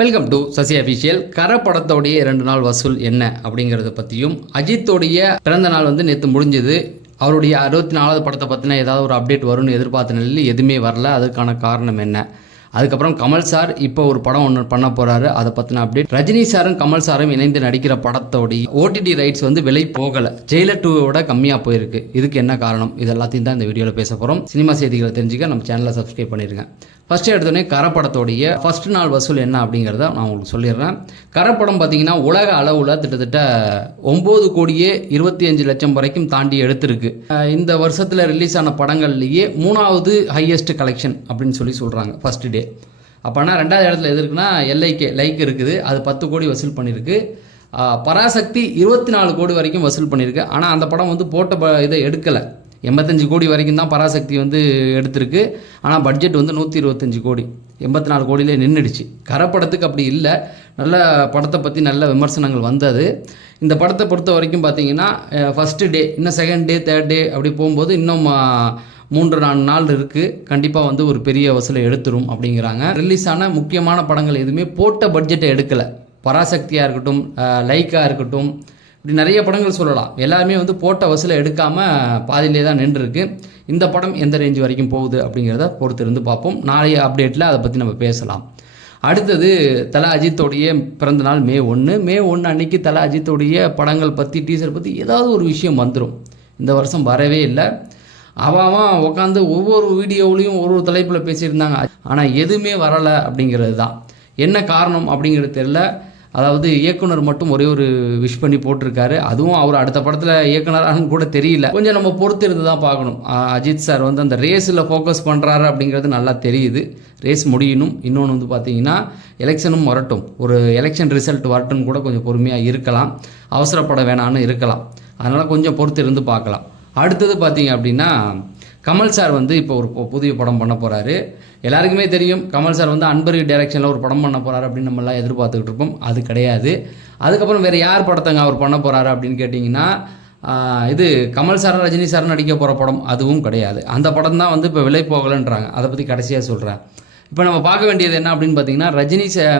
Welcome to Sasi official. கரை படத்தோடைய 2 நாள் வசூல் என்ன அப்படிங்கிறத பற்றியும், அஜித்தோடைய பிறந்த நாள் வந்து நேற்று முடிஞ்சது. அவருடைய 64வது படத்தை பற்றின ஏதாவது ஒரு அப்டேட் வரும்னு எதிர்பார்த்த நிலையில் எதுவுமே வரல. அதுக்கான காரணம் என்ன? அதுக்கப்புறம் கமல் சார் இப்போ ஒரு படம் ஒன்று பண்ண போகிறாரு, அதை பற்றின அப்டேட். ரஜினி சாரும் கமல் சாரும் இணைந்து நடிக்கிற படத்தோடைய ஓடிடி ரைட்ஸ் வந்து விலை போகலை, ஜெயிலர் 2வோட கம்மியாக போயிருக்கு. இதுக்கு என்ன காரணம்? இது எல்லாத்தையும் தான் இந்த வீடியோவில் பேச போகிறோம். சினிமா செய்திகளை தெரிஞ்சுக்க நம்ம சேனலை சப்ஸ்கிரைப் பண்ணிடுங்க. ஃபஸ்ட்டு எடுத்தோடனே கரப்படத்தோடைய ஃபஸ்ட் நாள் வசூல் என்ன அப்படிங்கிறத நான் உங்களுக்கு சொல்லிடுறேன். கரப்படம் பார்த்தீங்கன்னா உலக அளவில் கிட்டத்தட்ட 9 கோடியே 25 லட்சம் வரைக்கும் தாண்டி எடுத்திருக்கு. இந்த வருஷத்தில் ரிலீஸ் ஆன படங்கள்லேயே 3வது ஹையஸ்ட் கலெக்ஷன் அப்படின்னு சொல்கிறாங்க ஃபஸ்ட்டு டே. அப்போனா 2வது இடத்துல எது இருக்குன்னா லைக் இருக்குது, அது 10 கோடி வசூல் பண்ணியிருக்கு. பராசக்தி 24 கோடி வரைக்கும் வசூல் பண்ணியிருக்கு. ஆனால் அந்த படம் வந்து போட்ட இதை எடுக்கலை. 85 கோடி வரைக்கும் தான் பராசக்தி வந்து எடுத்திருக்கு. ஆனால் பட்ஜெட் வந்து 125 கோடி, 84 கோடியிலே நின்றுடுச்சு. கரப்படத்துக்கு அப்படி இல்லை, நல்ல படத்தை பற்றி நல்ல விமர்சனங்கள் வந்தது. இந்த படத்தை பொறுத்த வரைக்கும் பார்த்தீங்கன்னா ஃபஸ்ட்டு டே, இன்னும் செகண்ட் டே, தேர்ட் டே அப்படி போகும்போது இன்னும் 3-4 நாள் இருக்குது. கண்டிப்பாக வந்து ஒரு பெரிய வசூலை எடுத்துரும் அப்படிங்கிறாங்க. ரிலீஸ் ஆன முக்கியமான படங்கள் எதுவுமே போட்ட பட்ஜெட்டை எடுக்கலை. பராசக்தியாக இருக்கட்டும், லைக்காக இருக்கட்டும், இப்படி நிறைய படங்கள் சொல்லலாம். எல்லாருமே வந்து போட்ட வசூலை எடுக்காமல் பாதியிலே தான் நின்றுருக்கு. இந்த படம் எந்த ரேஞ்ச் வரைக்கும் போகுது அப்படிங்கிறத பொறுத்து இருந்து பார்ப்போம். நாளைய அப்டேட்டில் அதை பற்றி நம்ம பேசலாம். அடுத்தது தல அஜித்தோடைய பிறந்த நாள் மே 1 அன்னைக்கு தல அஜித்தோடைய படங்கள் பற்றி, டீசர் பற்றி ஏதாவது ஒரு விஷயம் வந்துடும். இந்த வருஷம் வரவே இல்லை. அவன் உட்காந்து ஒவ்வொரு வீடியோவிலையும் ஒரு தலைப்பில் பேசியிருந்தாங்க. ஆனால் எதுவுமே வரலை அப்படிங்கிறது தான். என்ன காரணம் அப்படிங்கிறது தெரியல. அதாவது இயக்குனர் மட்டும் ஒரே ஒரு விஷ் பண்ணி போட்டிருக்காரு. அதுவும் அவர் அடுத்த படத்தில் இயக்குனரானு கூட தெரியல. கொஞ்சம் நம்ம பொறுத்து இருந்து தான் பார்க்கணும். அஜித் சார் வந்து அந்த ரேஸில் ஃபோக்கஸ் பண்ணுறாரு அப்படிங்கிறது நல்லா தெரியுது. ரேஸ் முடியணும். இன்னொன்று வந்து பார்த்தீங்கன்னா எலெக்ஷனும் வரட்டும், ஒரு எலெக்ஷன் ரிசல்ட் வரட்டும்னு கூட கொஞ்சம் பொறுமையாக இருக்கலாம், அவசரப்பட வேணான்னு இருக்கலாம். அதனால் கொஞ்சம் பொறுத்து இருந்து பார்க்கலாம். அடுத்தது பார்த்தீங்க அப்படின்னா கமல் சார் வந்து இப்போ ஒரு புதிய படம் பண்ண போகிறாரு. எல்லாருக்குமே தெரியும், கமல் சார் வந்து அன்பரி டைரக்ஷனில் ஒரு படம் பண்ண போகிறாரு அப்படின்னு நம்மளாம் எதிர்பார்த்துக்கிட்டு இருப்போம். அது கிடையாது. அதுக்கப்புறம் வேறு யார் படத்தங்க அவர் பண்ண போகிறாரு அப்படின்னு கேட்டிங்கன்னா, இது கமல் சார் ரஜினி சார் நடிக்க போகிற படம் அதுவும் கிடையாது. அந்த படம் தான் வந்து இப்போ விலை போகலைன்றாங்க. அதை பற்றி கடைசியாக சொல்கிறேன். இப்போ நம்ம பார்க்க வேண்டியது என்ன அப்படின்னு பார்த்தீங்கன்னா,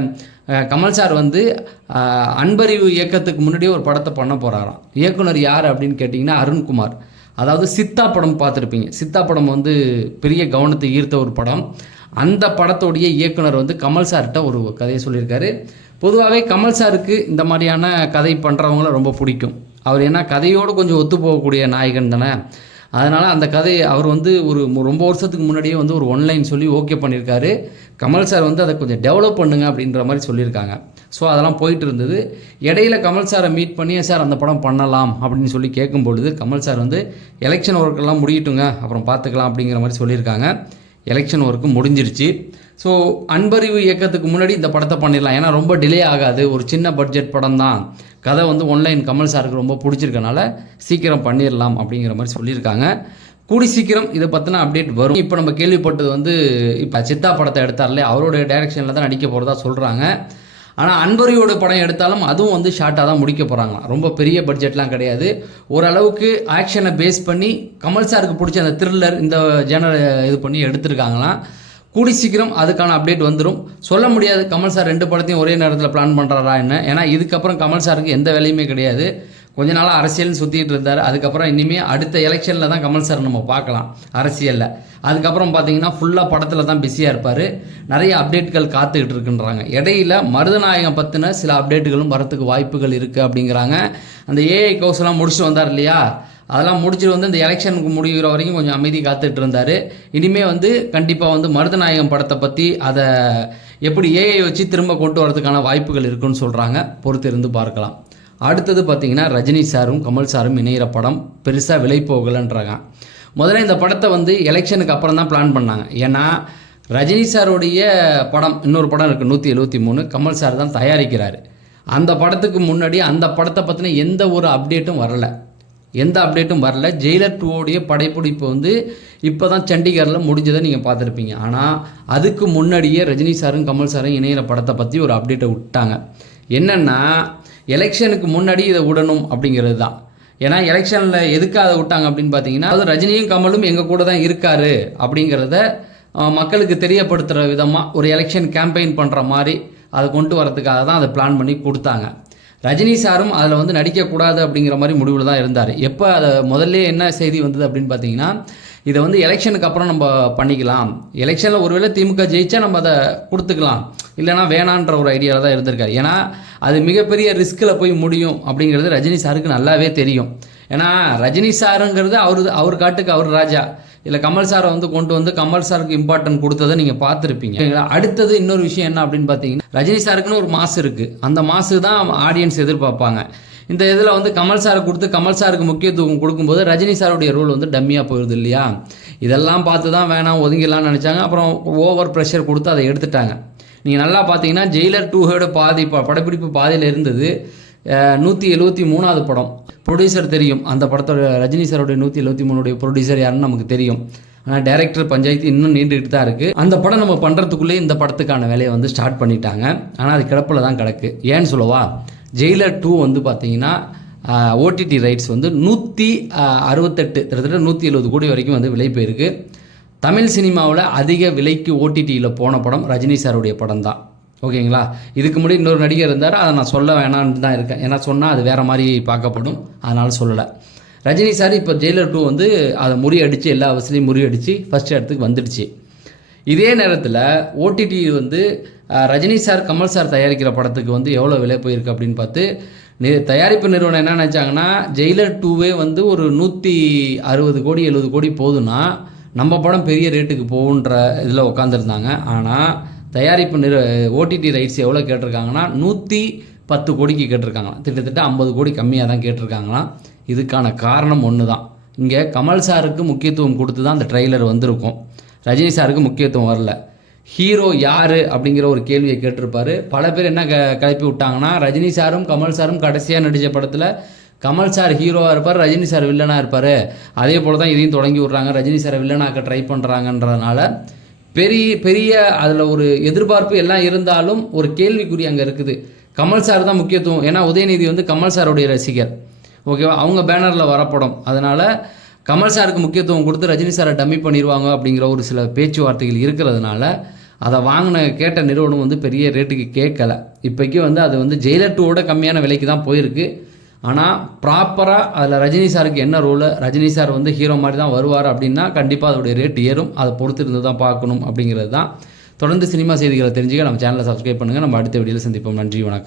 கமல் சார் வந்து அன்பறிவு இயக்கத்துக்கு முன்னாடியே ஒரு படத்தை பண்ண போகிறாராம். இயக்குனர் யார் அப்படின்னு கேட்டிங்கன்னா அருண்குமார். அதாவது சித்தா படம் பார்த்துருப்பீங்க. சித்தா படம் வந்து பெரிய கவனத்தை ஈர்த்த ஒரு படம். அந்த படத்தோடைய இயக்குனர் வந்து கமல் சார்கிட்ட ஒரு கதையை சொல்லியிருக்காரு. பொதுவாகவே கமல் சாருக்கு இந்த மாதிரியான கதை பண்ணுறவங்கள ரொம்ப பிடிக்கும். அவர் ஏன்னா கதையோடு கொஞ்சம் ஒத்து போகக்கூடிய நாயகன் தானே. அதனால் அந்த கதையை அவர் வந்து ரொம்ப வருஷத்துக்கு முன்னாடியே வந்து ஒரு ஒன்லைன் சொல்லி ஓகே பண்ணியிருக்காரு. கமல் சார் வந்து அதை கொஞ்சம் டெவலப் பண்ணுங்க அப்படின்ற மாதிரி சொல்லியிருக்காங்க. ஸோ அதெல்லாம் போயிட்டு இருந்தது. இடையில கமல் சாரை மீட் பண்ணி சார் அந்த படம் பண்ணலாம் அப்படின்னு சொல்லி கேட்கும்பொழுது கமல் சார் வந்து எலெக்ஷன் ஒர்க்கெல்லாம் முடியட்டுங்க, அப்புறம் பார்த்துக்கலாம் அப்படிங்கிற மாதிரி சொல்லியிருக்காங்க. எலெக்ஷன் ஒர்க்கு முடிஞ்சிருச்சு. ஸோ அன்பறிவு இயக்கத்துக்கு முன்னாடி இந்த படத்தை பண்ணிடலாம், ஏன்னா ரொம்ப டிலே ஆகாது, ஒரு சின்ன பட்ஜெட் படம் தான், கதை வந்து ஒன்லைன் கமல் சாருக்கு ரொம்ப பிடிச்சிருக்கனால சீக்கிரம் பண்ணிடலாம் அப்படிங்கிற மாதிரி சொல்லியிருக்காங்க. கூடி சீக்கிரம் இதை பற்றின அப்டேட் வரும். இப்போ நம்ம கேள்விப்பட்டது வந்து இப்போ சித்தா படத்தை எடுத்தார்லே அவரோட டைரக்ஷனில் தான் நடிக்க போகிறதா சொல்கிறாங்க. ஆனால் அன்பரியோட படம் எடுத்தாலும் அதுவும் வந்து ஷார்ட்டாக தான் முடிக்க போகிறாங்க. ரொம்ப பெரிய பட்ஜெட்லாம் கிடையாது. ஓரளவுக்கு ஆக்ஷனை பேஸ் பண்ணி கமல் சாருக்கு பிடிச்ச அந்த த்ரில்லர் இந்த ஜேனர் இது பண்ணி எடுத்திருக்காங்களாம். கூடி சீக்கிரம் அதுக்கான அப்டேட் வந்துடும். சொல்ல முடியாது கமல் சார் 2 படத்தையும் ஒரே நேரத்தில் பிளான் பண்ணுறாரா என்ன. ஏன்னா இதுக்கப்புறம் கமல் சாருக்கு எந்த வேலையுமே கிடையாது. கொஞ்ச நாளாக அரசியல்னு சுற்றிட்டு இருந்தார். அதுக்கப்புறம் இனிமேல் அடுத்த எலெக்ஷனில் தான் கமல் சார் நம்ம பார்க்கலாம் அரசியலில். அதுக்கப்புறம் பார்த்தீங்கன்னா ஃபுல்லாக படத்தில் தான் பிஸியாக இருப்பார். நிறைய அப்டேட்கள் காத்துக்கிட்டு இருக்குன்றாங்க. இடையில மருதநாயகம் பற்றின சில அப்டேட்டுகளும் வரத்துக்கு வாய்ப்புகள் இருக்குது அப்படிங்கிறாங்க. அந்த ஏஐ கோர்ஸ்லாம் முடிச்சுட்டு வந்தார் இல்லையா, அதெல்லாம் முடிச்சுட்டு வந்து இந்த எலெக்ஷனுக்கு முடிகிற வரைக்கும் கொஞ்சம் அமைதி காத்துட்டு இருந்தார். இனிமேல் வந்து கண்டிப்பாக வந்து மருதநாயகம் படத்தை பற்றி அதை எப்படி ஏஐ வச்சு திரும்ப கொண்டு வரதுக்கான வாய்ப்புகள் இருக்குன்னு சொல்கிறாங்க. பொறுத்து இருந்து பார்க்கலாம். அடுத்தது பார்த்திங்கன்னா ரஜினி சாரும் கமல் சாரும் இணையிற படம் பெருசாக விலை போகலைன்றாங்க. முதல்ல இந்த படத்தை வந்து எலெக்ஷனுக்கு அப்புறம் தான் பிளான் பண்ணாங்க. ஏன்னா ரஜினி சாருடைய படம் இன்னொரு படம் இருக்குது 173, கமல் சார் தான் தயாரிக்கிறார். அந்த படத்துக்கு முன்னாடி அந்த படத்தை பற்றின எந்த ஒரு அப்டேட்டும் வரல. ஜெயிலர் 2வோடைய படைப்பிடிப்பு வந்து இப்போ தான் சண்டிகரில் முடிஞ்சதை நீங்கள் பார்த்துருப்பீங்க. ஆனால் அதுக்கு முன்னாடியே ரஜினி சாரும் கமல் சாரும் இணையிற படத்தை பற்றி ஒரு அப்டேட்டை விட்டாங்க. என்னென்னா எலெக்ஷனுக்கு முன்னாடி இதை விடணும் அப்படிங்கிறது தான். ஏன்னா எலெக்ஷனில் எதுக்கு அதை விட்டாங்க அப்படின்னு பார்த்தீங்கன்னா, அது ரஜினியும் கமலும் எங்கள் கூட தான் இருக்காரு அப்படிங்கிறத மக்களுக்கு தெரியப்படுத்துகிற விதமாக ஒரு எலெக்ஷன் கேம்பெயின் பண்ணுற மாதிரி அதை கொண்டு வரதுக்காக தான் அதை பிளான் பண்ணி கொடுத்தாங்க. ரஜினி சாரும் அதில் வந்து நடிக்கக்கூடாது அப்படிங்கிற மாதிரி முடிவில் தான் இருந்தார். எப்போ அதை முதல்ல என்ன செய்தி வந்தது அப்படின்னு பார்த்தீங்கன்னா, இதை வந்து எலெக்ஷனுக்கு அப்புறம் நம்ம பண்ணிக்கலாம், எலெக்ஷனில் ஒருவேளை திமுக ஜெயிச்சா நம்ம அதை கொடுத்துக்கலாம், இல்லைனா வேணான்ற ஒரு ஐடியாவில் தான் இருந்திருக்காரு. ஏன்னா அது மிகப்பெரிய ரிஸ்கில் போய் முடியும் அப்படிங்கிறது ரஜினி சாருக்கு நல்லாவே தெரியும். ஏன்னா ரஜினி சாருங்கிறது அவர் காட்டுக்கு அவர் ராஜா. இல்லை கமல் சாரை வந்து கொண்டு வந்து கமல் சாருக்கு இம்பார்ட்டன்ட் கொடுத்ததை நீங்கள் பார்த்துருப்பீங்க. அடுத்தது இன்னொரு விஷயம் என்ன அப்படின்னு பார்த்தீங்கன்னா, ரஜினி சாருக்குன்னு ஒரு மாசு இருக்குது. அந்த மாசு தான் ஆடியன்ஸ் எதிர்பார்ப்பாங்க. இந்த இதில் வந்து கமல் சாரை கொடுத்து கமல் சாருக்கு முக்கியத்துவம் கொடுக்கும்போது ரஜினி சாருடைய ரோல் வந்து டம்மியாக போயிடுது இல்லையா. இதெல்லாம் பார்த்து தான் வேணாம் ஒதுங்கிடலாம்னு நினச்சாங்க. அப்புறம் ஓவர் ப்ரெஷர் கொடுத்து அதை எடுத்துட்டாங்க. நீங்கள் நல்லா பார்த்தீங்கன்னா ஜெயிலர் 2 படப்பிடிப்பு பாதியில் இருந்தது. 173வது படம். ப்ரொடியூசர் தெரியும், அந்த படத்தோட ரஜினி சாரோடைய 173 ப்ரொடியூசர் யாருன்னு நமக்கு தெரியும். ஆனால் டைரக்டர் பஞ்சாயத்து இன்னும் நீண்டுக்கிட்டு தான் இருக்குது. அந்த படம் நம்ம பண்ணுறதுக்குள்ளே இந்த படத்துக்கான வேலையை வந்து ஸ்டார்ட் பண்ணிட்டாங்க. ஆனால் அது கிடப்பில் தான் கிடக்கு. ஏன்னு சொல்லவா, ஜெயிலர் 2 வந்து பார்த்தீங்கன்னா ஓடிடி ரைட்ஸ் வந்து 168 கிட்டத்தட்ட 170 கோடி வரைக்கும் வந்து விலை போயிருக்கு. தமிழ் சினிமாவில் அதிக விலைக்கு ஓடிடியில் போன படம் ரஜினி சாருடைய படம் தான். ஓகேங்களா. இதுக்கு முன்னாடி இன்னொரு நடிகர் இருந்தார், அதை நான் சொல்ல வேணான்னு தான் இருக்கேன். ஏன்னா சொன்னால் அது வேறு மாதிரி பார்க்கப்படும், அதனால் சொல்லலை. ரஜினி சார் இப்போ ஜெயிலர் 2 வந்து அதை முறியடித்து எல்லா வசதியும் முறியடித்து ஃபஸ்ட் இடத்துக்கு வந்துடுச்சு. இதே நேரத்தில் ஓடிடி வந்து ரஜினி சார் கமல் சார் தயாரிக்கிற படத்துக்கு வந்து எவ்வளோ விலை போயிருக்கு அப்படின்னு பார்த்து தயாரிப்பு நிறுவனம் என்ன நினச்சாங்கன்னா, ஜெயிலர் 2வே வந்து ஒரு 160 கோடி 70 கோடி போகுதுன்னா நம்ம படம் பெரிய ரேட்டுக்கு போகுன்ற இதில் உட்காந்துருந்தாங்க. ஆனால் தயாரிப்பு ஓடிடி ரைட்ஸ் எவ்வளோ கேட்டிருக்காங்கன்னா 110 கோடிக்கு கேட்டிருக்காங்களாம். கிட்டத்தட்ட 50 கோடி கம்மியாக தான் கேட்டிருக்காங்களாம். இதுக்கான காரணம் ஒன்று தான். இங்கே கமல் சாருக்கு முக்கியத்துவம் கொடுத்து தான் அந்த ட்ரெய்லர் வந்திருக்கும், ரஜினி சாருக்கு முக்கியத்துவம் வரல. ஹீரோ யார் அப்படிங்கிற ஒரு கேள்வியை கேட்டிருப்பார். பல பேர் என்ன கிளப்பி விட்டாங்கன்னா, ரஜினி சாரும் கமல் சாரும் கடைசியாக நடித்த படத்தில் கமல் சார் ஹீரோவாக இருப்பார், ரஜினி சார் வில்லனாக இருப்பார். அதே போல் தான் இதையும் தொடங்கி விட்றாங்க, ரஜினி சாரை வில்லனாக்க ட்ரை பண்ணுறாங்கன்றதுனால பெரிய அதில் ஒரு எதிர்பார்ப்பு எல்லாம் இருந்தாலும் ஒரு கேள்விக்குறி அங்கே இருக்குது. கமல் சார் தான் முக்கியத்துவம். ஏன்னா உதயநிதி வந்து கமல் சாருடைய ரசிகர், ஓகேவா, அவங்க பேனரில் வரப்படும். அதனால் கமல் சாருக்கு முக்கியத்துவம் கொடுத்து ரஜினி சாரை டம்மி பண்ணிடுவாங்க அப்படிங்கிற ஒரு சில பேச்சுவார்த்தைகள் இருக்கிறதுனால அதை கேட்ட நிறுவனம் வந்து பெரிய ரேட்டுக்கு கேட்கல. இப்போக்கி வந்து அது வந்து ஜெயிலர் 2வோட கம்மியான விலைக்கு தான் போயிருக்கு. ஆனால் ப்ராப்பராக அதில் ரஜினி சாருக்கு என்ன ரோலு, ரஜினி சார் வந்து ஹீரோ மாதிரி தான் வருவார் அப்படின்னா கண்டிப்பாக அதோடைய ரேட் ஏறும். அதை பொறுத்து இருந்து தான் பார்க்கணும் அப்படிங்கிறது தான். தொடர்ந்து சினிமா செய்திகளை தெரிஞ்சுக்க நம்ம சேனலை சப்ஸ்கிரைப் பண்ணுங்கள். நம்ம அடுத்த வீடியோவில் சந்திப்போம். நன்றி, வணக்கம்.